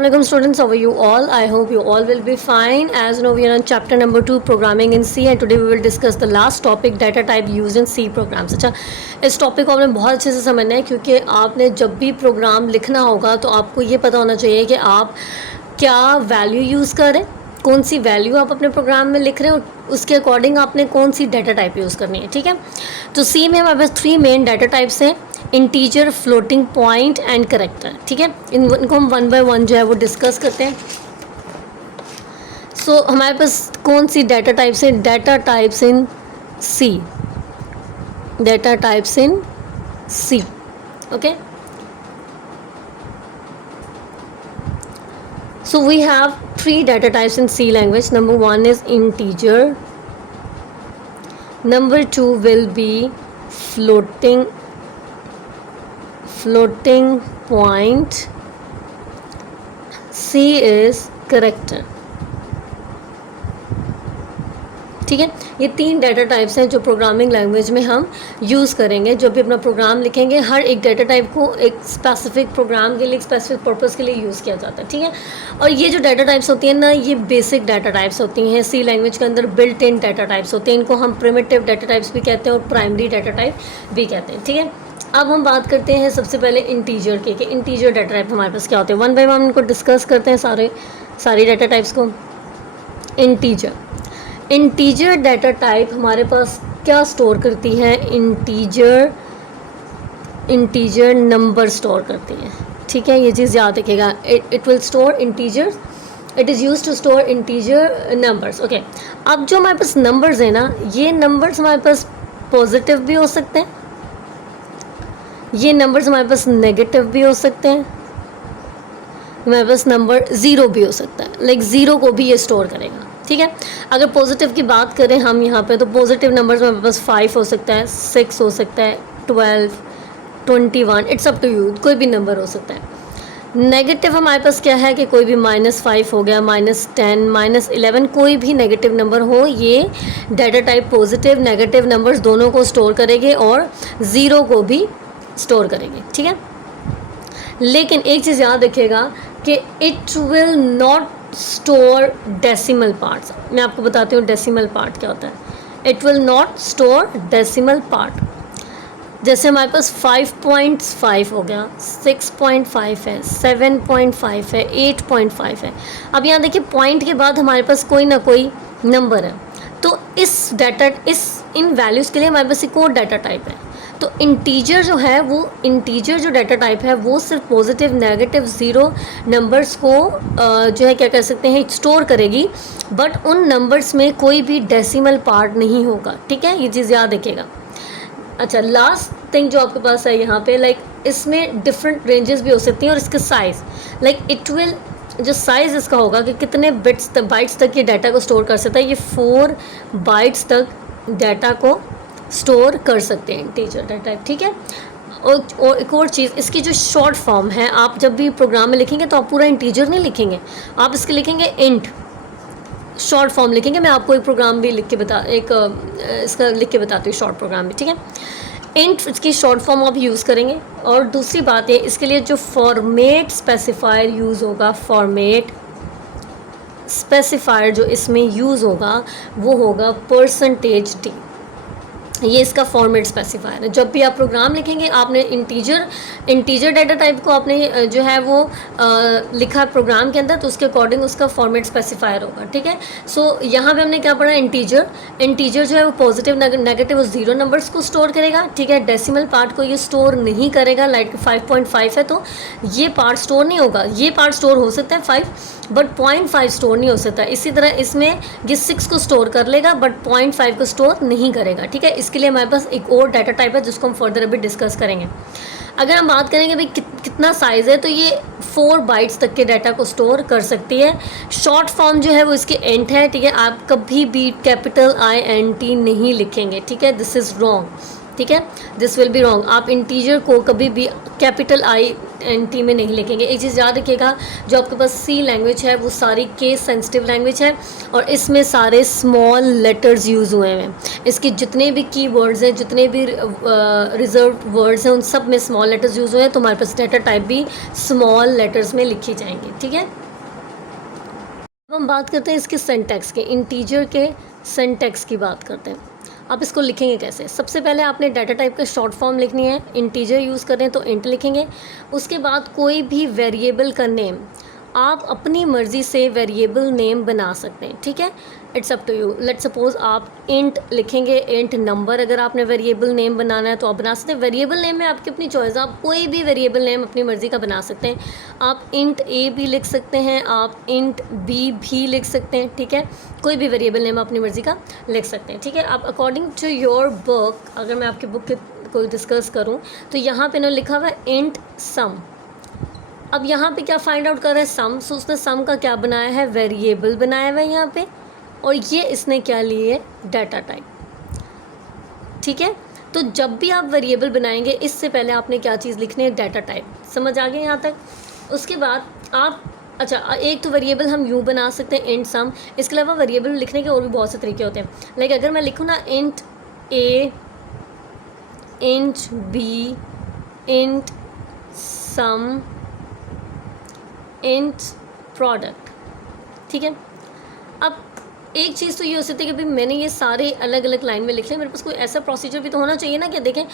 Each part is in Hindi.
Assalamualaikum students, how are you all? I hope you all will be fine. As you know, we are on chapter number 2 programming in C and today we will discuss the last topic data type used in C programs. अच्छा, इस टॉपिक को आपने बहुत अच्छे से समझना है क्योंकि आपने जब भी प्रोग्राम लिखना होगा तो आपको ये पता होना चाहिए कि आप क्या वैल्यू यूज़ करें, कौन सी वैल्यू आप अपने प्रोग्राम में लिख रहे हैं और उसके अकॉर्डिंग आपने कौन सी डाटा टाइप यूज़ करनी है. ठीक है, तो सी में हमारे पास 3 मेन डाटा टाइप्स हैं: integer, floating point and character. ठीक है, इनको हम 1 बाय 1 जो है वो डिस्कस करते हैं. सो हमारे पास कौन सी डाटा टाइप्स हैं? Data types in C, data types in C. Okay, so we have 3 data types in C language. Number 1 is integer, number 2 will be floating point, C is character. ठीक है, ये 3 डाटा टाइप्स हैं जो प्रोग्रामिंग लैंग्वेज में हम यूज़ करेंगे. जब भी अपना प्रोग्राम लिखेंगे हर एक डाटा टाइप को एक स्पेसिफिक प्रोग्राम के लिए, एक स्पेसिफिक पर्पस के लिए यूज़ किया जाता है. ठीक है, और ये जो डाटा टाइप्स होती हैं ना, ये बेसिक डाटा टाइप्स होती हैं. सी लैंग्वेज के अंदर बिल्ट इन डाटा टाइप्स होते हैं. इनको हम प्रिमिटिव डाटा टाइप्स भी कहते हैं और प्राइमरी डाटा टाइप भी कहते हैं. ठीक है, अब हम बात करते हैं सबसे पहले इंटीजर के, कि इंटीजर डाटा टाइप हमारे पास क्या होते हैं. 1 बाय 1 इनको डिस्कस करते हैं सारी डाटा टाइप्स को. इंटीजर डाटा टाइप हमारे पास क्या स्टोर करती है? इंटीजर नंबर स्टोर करती है. ठीक है, ये चीज़ याद रखिएगा. It will store integer, it is use to store integer numbers. Okay, अब जो हमारे पास नंबर्स हैं ना, ये नंबर्स हमारे पास पॉजिटिव भी हो सकते हैं, ये नंबर्स हमारे पास नेगेटिव भी हो सकते हैं, हमारे पास नंबर 0 भी हो सकता है. लाइक 0 को भी ये स्टोर करेगा. ठीक है, अगर पॉजिटिव की बात करें हम यहाँ पे, तो पॉजिटिव नंबर्स हमारे पास 5 हो सकता है, 6 हो सकता है, 12, 21, इट्स अप टू यू, कोई भी नंबर हो सकता है. नेगेटिव हमारे पास क्या है कि कोई भी -5 हो गया, -10, -11, कोई भी नेगेटिव नंबर हो, ये data type positive negative numbers दोनों को स्टोर करेंगे और 0 को भी स्टोर करेंगे. ठीक है, लेकिन एक चीज़ याद रखिएगा कि it will not store decimal parts. मैं आपको बताती हूँ डेसिमल पार्ट क्या होता है. It will not store decimal part. जैसे हमारे पास 5.5 हो गया, 6.5 है, 7.5 है, 8.5 है. अब यहाँ देखिए पॉइंट के बाद हमारे पास कोई ना कोई नंबर है, तो इन वैल्यूज़ के लिए हमारे पास एक और डाटा टाइप है. तो इंटीजर जो है वो, इंटीजर जो डाटा टाइप है वो सिर्फ पॉजिटिव नेगेटिव 0 नंबर्स को जो है क्या कर सकते हैं, स्टोर करेगी, बट उन नंबर्स में कोई भी डेसिमल पार्ट नहीं होगा. ठीक है, ये चीज़ याद रखिएगा. अच्छा, लास्ट थिंग जो आपके पास है यहाँ पे, लाइक इसमें डिफरेंट रेंजेस भी हो सकती हैं और इसका साइज़, लाइक इट विल, जो साइज़ इसका होगा कि कितने बाइट्स तक ये डाटा को स्टोर कर सकता है, ये 4 बाइट्स तक डाटा को स्टोर कर सकते हैं इंटीजर डाटा टाइप. ठीक है, और एक और चीज़, इसकी जो शॉर्ट फॉर्म है, आप जब भी प्रोग्राम में लिखेंगे तो आप पूरा इंटीजर नहीं लिखेंगे, आप इसके लिखेंगे इंट, शॉर्ट फॉर्म लिखेंगे. मैं आपको एक प्रोग्राम भी इसका लिख के बताती हूँ, शॉर्ट प्रोग्राम भी. ठीक है, इंट इसकी शॉर्ट फॉर्म आप यूज़ करेंगे. और दूसरी बात है, इसके लिए जो फॉर्मेट स्पेसिफायर यूज़ होगा, फॉर्मेट स्पेसिफायर जो इसमें यूज़ होगा वो होगा %d. ये इसका फॉर्मेट स्पेसिफायर है. जब भी आप प्रोग्राम लिखेंगे, आपने इंटीजर डाटा टाइप को आपने जो है वो लिखा प्रोग्राम के अंदर, तो उसके अकॉर्डिंग उसका फॉर्मेट स्पेसिफायर होगा. ठीक है, सो यहाँ पे हमने क्या पढ़ा, इंटीजर जो है वो पॉजिटिव नेगेटिव और 0 नंबर्स को स्टोर करेगा. ठीक है, डेसिमल पार्ट को ये स्टोर नहीं करेगा. लाइक 5.5 है तो ये पार्ट स्टोर नहीं होगा. ये पार्ट स्टोर हो सकता है 5, बट 0.5 स्टोर नहीं हो सकता. इसी तरह इसमें ये 6 को स्टोर कर लेगा बट 0.5 को स्टोर नहीं करेगा. ठीक है, इसके लिए हमारे पास एक और डाटा टाइप है जिसको हम फर्दर अभी डिस्कस करेंगे. अगर हम बात करेंगे भाई कितना साइज़ है, तो ये 4 बाइट्स तक के डाटा को स्टोर कर सकती है. शॉर्ट फॉर्म जो है वो इसकी इंट है. ठीक है, आप कभी भी कैपिटल INT नहीं लिखेंगे. ठीक है, दिस इज़ रॉन्ग. ठीक है, दिस विल बी रॉन्ग। आप इंटीजर को कभी भी कैपिटल INT में नहीं लिखेंगे। एक चीज़ याद रखिएगा, जो आपके पास C लैंग्वेज है वो सारी केस सेंसिटिव लैंग्वेज है और इसमें सारे स्मॉल लेटर्स यूज़ हुए हैं। इसके जितने भी की वर्ड्स हैं, जितने भी रिजर्व वर्ड्स हैं, उन सब में स्मॉल लेटर्स यूज़ हुए हैं, तो हमारे पास डाटा टाइप भी स्मॉल लेटर्स में लिखी जाएंगी। ठीक है, अब हम बात करते हैं इसके सिंटैक्स के, इंटीजर के सिंटैक्स की बात करते हैं। आप इसको लिखेंगे कैसे? सबसे पहले आपने डाटा टाइप का शॉर्ट फॉर्म लिखनी है। इंटीजर यूज़ कर रहे हैं तो इंट लिखेंगे। उसके बाद कोई भी वेरिएबल का नेम आप अपनी मर्ज़ी से वेरिएबल नेम बना सकते हैं। ठीक है, it's up to you. Let suppose आप इंट लिखेंगे, इंट नंबर अगर आपने वेरिएबल नेम बनाना है तो आप बना सकते हैं। वेरिएबल नेम में आपकी अपनी चॉइस, आप कोई भी वेरिएबल नेम अपनी मर्ज़ी का बना सकते हैं। आप इंट A भी लिख सकते हैं, आप इंट B भी लिख सकते हैं। ठीक है, कोई भी वेरिएबल नेम अपनी मर्ज़ी का लिख सकते हैं। ठीक है, आप अकॉर्डिंग टू योर बुक, अगर मैं आपकी बुक के को डिस्कस करूँ तो यहाँ पे ना लिखा हुआ है इंट सम। अब यहाँ पे क्या फाइंड आउट कर रहा है? सम। सो उसने सम का क्या बनाया है? वेरिएबल बनाया हुआ है यहाँ पे, और ये इसने क्या लिए? Data type. ठीक है, तो जब भी आप वेरिएबल बनाएंगे इससे पहले आपने क्या चीज़ लिखनी है? Data type. समझ आ गया यहाँ तक? उसके बाद आप, अच्छा, एक तो वेरिएबल हम यूँ बना सकते हैं इंट सम। इसके अलावा वेरिएबल लिखने के और भी बहुत से तरीके होते हैं। लाइक अगर मैं लिखूँ ना int A, int B, int sum, int product. ठीक है, अब एक चीज़ तो ये हो सकती है कि भाई मैंने ये सारे अलग अलग लाइन में लिखे, मेरे पास कोई ऐसा प्रोसीजर भी तो होना चाहिए ना कि देखें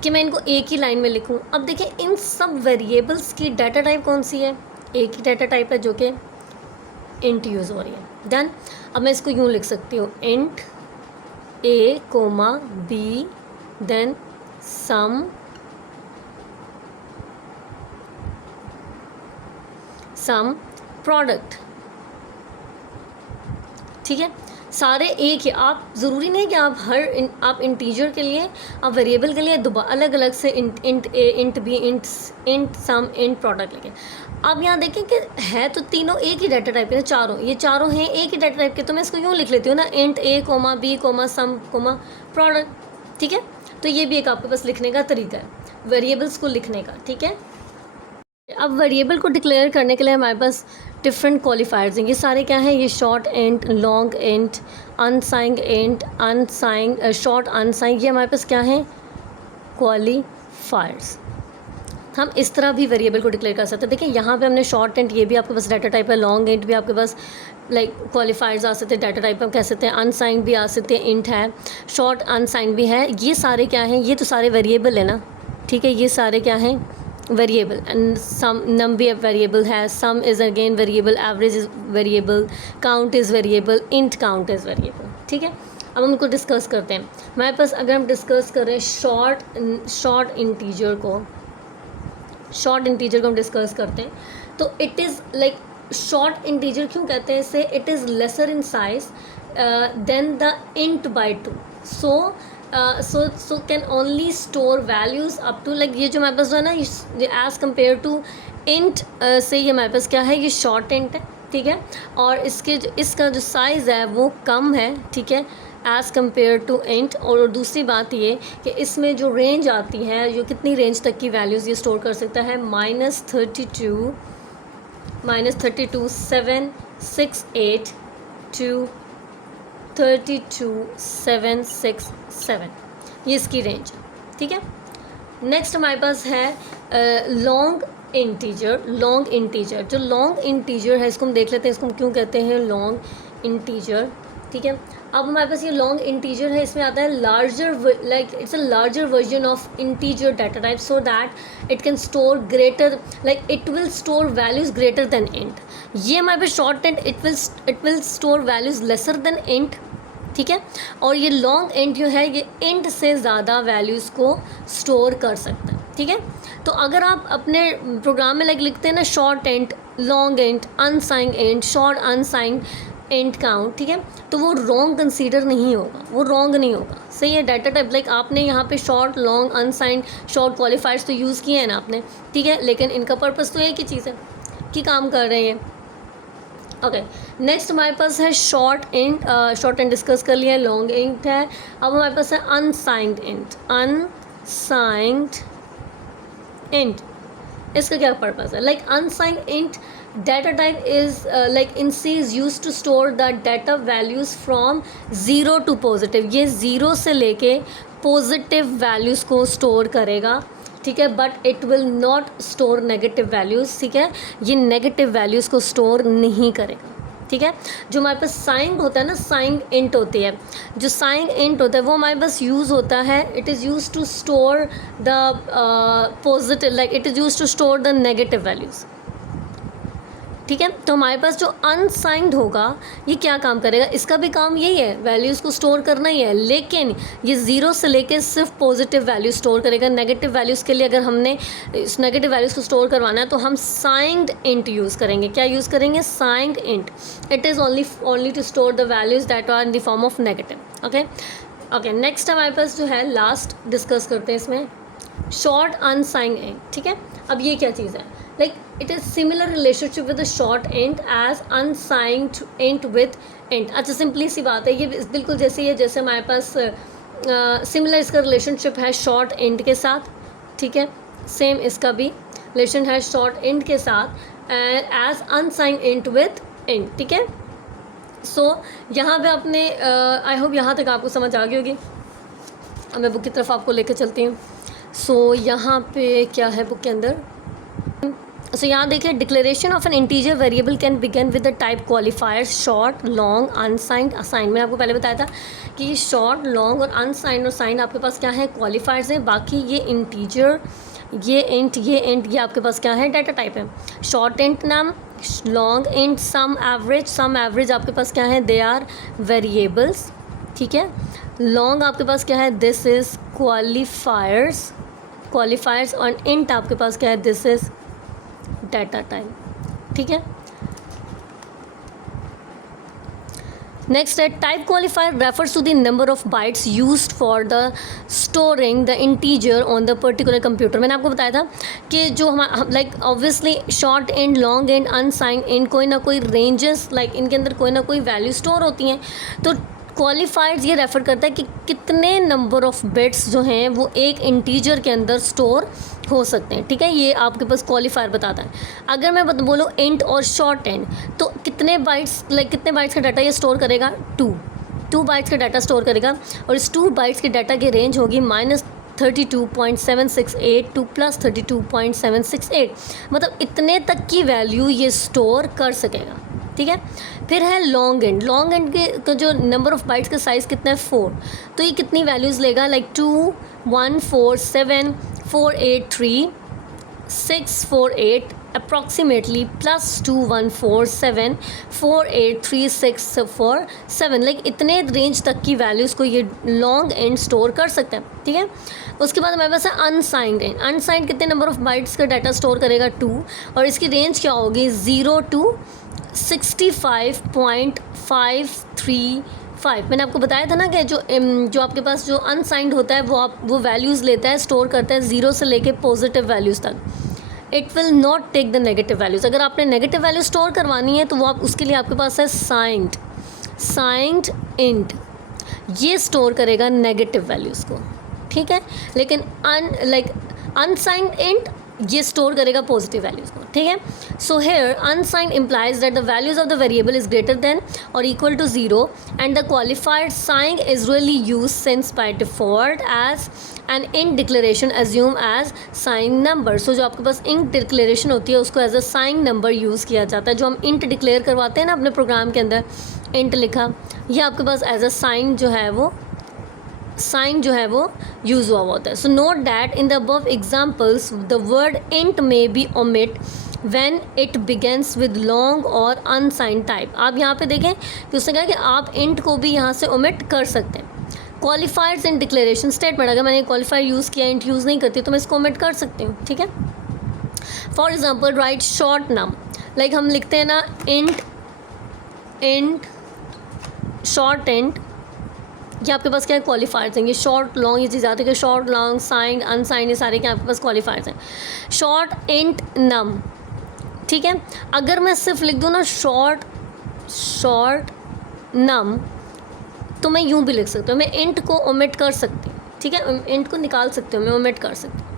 कि मैं इनको एक ही लाइन में लिखूं। अब देखें इन सब वेरिएबल्स की डाटा टाइप कौन सी है? एक ही डाटा टाइप है जो कि इंट यूज़ हो रही है। देन अब मैं इसको यूँ लिख सकती हूँ, int A, B, then sum, product. ठीक है, सारे एक ही। आप ज़रूरी नहीं कि आप आप इंटीजर के लिए, आप वेरिएबल के लिए अलग अलग से int A, int B, int sum, int product लिखें। अब यहाँ देखें कि है तो तीनों एक ही डाटा टाइप के ना, चारों, ये चारों हैं एक ही डाटा टाइप के, तो मैं इसको यूँ लिख लेती हूँ ना, int A, B, sum, product. ठीक है, तो ये भी एक आपके पास लिखने का तरीका है वेरिएबल्स को लिखने का। ठीक है, अब वेरिएबल को डिक्लेयर करने के लिए हमारे पास डिफरेंट क्वालिफायर्स हैं। ये सारे क्या हैं? ये short int, long int, unsigned int, short unsigned, ये हमारे पास क्या हैं? क्वालिफायर्स। हम इस तरह भी वेरिएबल को डिक्लेयर कर सकते हैं। देखिए यहाँ पे हमने शॉर्ट इंट, ये भी आपके पास डाटा टाइप है। लॉन्ग इंट भी आपके पास लाइक क्वालिफायर्स आ सकते हैं, डाटा टाइप हम कह सकते हैं। अनसाइंड भी आ सकते हैं, इंट है। शॉर्ट अनसाइंड भी है। ये सारे क्या हैं? ये तो सारे वेरिएबल है ना। ठीक है, ये सारे क्या हैं? वेरिएबल। एंड सम, नम भी वेरिएबल है, सम is again variable, average is variable, count is variable, int count is variable. ठीक है, अब हम उनको डिस्कस करते हैं। हमारे पास अगर हम डिस्कस करें शॉर्ट इंटीजर को हम डिस्कस करते हैं तो it is like, short integer क्यों कहते हैं इसे? It is lesser in size than the int by 2। So can only store values up to, like ये जो हमारे पास जो है ना, एज़ कम्पेयर टू इंट से ये हमारे पास क्या है? ये शॉर्ट इंट है। ठीक है, और इसका जो साइज़ है वो कम है। ठीक है, एज़ कम्पेयर टू इंट। और दूसरी बात ये कि इसमें जो रेंज आती है, जो कितनी रेंज तक की वैल्यूज़ ये स्टोर कर सकता है? -32 768 to 32767, ये इसकी रेंज है। ठीक है, नेक्स्ट हमारे पास है लॉन्ग इंटीजर। लॉन्ग इंटीजर, जो लॉन्ग इंटीजर है इसको हम देख लेते हैं, इसको हम क्यों कहते हैं लॉन्ग इंटीजर। ठीक है, अब हमारे पास ये लॉन्ग इंटीजर है, इसमें आता है larger, like it's a larger version of integer data type, so that it can store greater, like it will store values greater than int. ये हमारे पास short int, it will store values lesser than int. ठीक है, और ये लॉन्ग इंट जो है ये इंट से ज़्यादा वैल्यूज़ को स्टोर कर सकता है। ठीक है, तो अगर आप अपने प्रोग्राम में लाइक लिखते हैं ना short int, long int, unsigned int, short unsigned int count, ठीक है, तो वो रॉन्ग कंसीडर नहीं होगा, वो रॉन्ग नहीं होगा। सही है, डाटा टाइप लाइक आपने यहाँ पे शॉर्ट, लॉन्ग, अनसाइंड, शॉर्ट क्वालिफायर्स तो यूज़ किए हैं ना आपने। ठीक है, लेकिन इनका पर्पस तो एक ही चीज़ है कि काम कर रहे हैं, ओके, नेक्स्ट हमारे पास है short int. Short int discuss कर लिया है, लॉन्ग इंट है। अब हमारे पास है अनसाइंड इंट। अनसाइंड इंट, इसका क्या पर्पस है? Like unsigned int data type is like in C is used to store the data values from 0 to positive। ये 0 से लेके पॉजिटिव वैल्यूज़ को स्टोर करेगा, ठीक है, but it will not store negative values, ठीक है, ये नेगेटिव वैल्यूज़ को स्टोर नहीं करेगा, ठीक है। जो हमारे पास साइंग होता है ना, साइंग इंट होती है, जो साइंग इंट होता है वो हमारे पास यूज़ होता है, it is use to store the positive, like it is use to store the negative values, ठीक है। तो हमारे पास जो अनसाइंड होगा ये क्या काम करेगा? इसका भी काम यही है, वैल्यूज़ को स्टोर करना ही है, लेकिन ये 0 से लेके सिर्फ पॉजिटिव वैल्यू स्टोर करेगा। नेगेटिव वैल्यूज़ के लिए अगर हमने इस नेगेटिव वैल्यूज़ को स्टोर करवाना है तो हम साइंड इंट यूज़ करेंगे। क्या यूज़ करेंगे? Signed int. It is only to store the values that are in the form of negative. Okay, next हमारे पास जो है लास्ट डिस्कस करते हैं इसमें, शॉर्ट अनसाइंड इंट, ठीक है। अब ये क्या चीज़ है? like it is similar relationship with the short int as unsigned int with int। अच्छा, सिंपली सी बात है, ये बिल्कुल जैसे ये जैसे हमारे पास सिमिलर इसका रिलेशनशिप है शॉर्ट इंट के साथ, ठीक है, सेम इसका भी रिलेशन है शॉर्ट इंट के साथ as unsigned int with int, ठीक है। सो यहाँ पे आपने आई होप यहाँ तक आपको समझ आ गई होगी। अब मैं बुक की तरफ आपको लेकर चलती हूँ। सो यहाँ पे क्या है बुक के अंदर? सो यहाँ देखिए, declaration of an integer variable can begin with the type qualifiers short, long, unsigned, assigned. मैंने आपको पहले बताया था कि शॉर्ट, लॉन्ग और अनसाइंड और साइंड आपके पास क्या है? क्वालिफायर्स हैं। बाकी ये इंटीजर, ये इंट, ये आपके पास क्या है? डाटा टाइप है। Short int num, long int some average आपके पास क्या है? दे आर वेरिएबल्स, ठीक है। लॉन्ग आपके पास क्या है? दिस इज़ क्वालिफायर्स और इंट आपके पास क्या है? दिस इज़ डाटा टाइप, ठीक है। नेक्स्ट है type qualifier refers to the number of bytes used for the storing the integer on the particular computer. मैंने आपको बताया था कि जो हम like obviously short and, long and, unsigned and कोई ना कोई रेंजेस, लाइक इनके अंदर कोई ना कोई वैल्यू स्टोर होती हैं। तो क्वालिफायर्स ये रेफ़र करता है कि कितने नंबर ऑफ बिट्स जो हैं वो एक इंटीजर के अंदर स्टोर हो सकते हैं, ठीक है। ये आपके पास क्वालिफायर बताता है। अगर मैं बोलूँ इंट और शॉर्ट एंड, तो कितने बाइट्स, लाइक कितने बाइट्स का डाटा ये स्टोर करेगा? 2 बाइट्स का डाटा स्टोर करेगा, और इस 2 बाइट्स के डाटा की रेंज होगी -32.768 टू +32.768, मतलब इतने तक की वैल्यू ये स्टोर कर सकेगा, ठीक है। फिर है लॉन्ग एंड के जो नंबर ऑफ बाइट्स का साइज़ कितना है? 4। तो ये कितनी वैल्यूज़ लेगा? लाइक 2, 1, 4, 7, 4, 8, 3, 6, 4, 8 अप्रॉक्सीमेटली +2, 1, 4, 7, 4, 8, 3, 6, 4, 7, लाइक इतने रेंज तक की वैल्यूज़ को ये लॉन्ग एंड स्टोर कर सकते हैं, ठीक है। उसके बाद हमारे पास है अनसाइंड एंड। अनसाइंड कितने नंबर ऑफ बाइट्स का डाटा स्टोर करेगा? 2, और इसकी रेंज क्या होगी? 0 to 65.535। मैंने आपको बताया था ना कि जो आपके पास जो अनसाइंड होता है वो वैल्यूज़ लेता है, स्टोर करता है 0 से लेके पॉजिटिव वैल्यूज़ तक। It will not take the negative values. अगर आपने नेगेटिव वैल्यू स्टोर करवानी है तो वो आप उसके लिए आपके पास है साइंड इंट, ये स्टोर करेगा नेगेटिव वैल्यूज़ को, ठीक है। लेकिन अनसाइंड इंट ये स्टोर करेगा पॉजिटिव वैल्यूज़ को, ठीक है। So here unsigned implies that the values of the variable is greater than or equal to 0 and the qualified signed is rarely used since by default as an int declaration assume as sign number. So जो आपके पास इंट डिक्लेरेशन होती है उसको as a sign number use किया जाता है। जो हम इंट डिक्लेयर करवाते हैं ना अपने प्रोग्राम के अंदर, इंट लिखा, ये आपके पास एज अ साइन जो है वो यूज़ हुआ होता है। So note that in the above examples the word int may be omit when it begins with long और अनसाइंड टाइप। आप यहाँ पे देखें कि उसने कहा कि आप इंट को भी यहाँ से ओमिट कर सकते हैं। क्वालिफायर्स इन डिक्लेरेशन स्टेटमेंट, अगर मैंने क्वालिफायर यूज़ किया, इंट यूज़ नहीं करती तो मैं इसको ओमिट कर सकती हूँ, ठीक है। For example write short num, like हम लिखते हैं ना इंट शॉर्ट इंट, ये आपके पास क्या है? क्वालिफायर्स हैं। ये शॉर्ट, लॉन्ग, ये चीज़ आती है कि शॉर्ट, लॉन्ग, साइंड, अनसाइंड, ये सारे क्या आपके पास क्वालिफायर्स हैं। शॉर्ट इंट नम, ठीक है। अगर मैं सिर्फ लिख दूँ ना शॉर्ट शॉर्ट नम, तो मैं यूँ भी लिख सकती हूँ, मैं इंट को ओमिट कर सकती हूँ, ठीक है, इंट को निकाल सकती हूँ, मैं ओमिट कर सकती हूँ।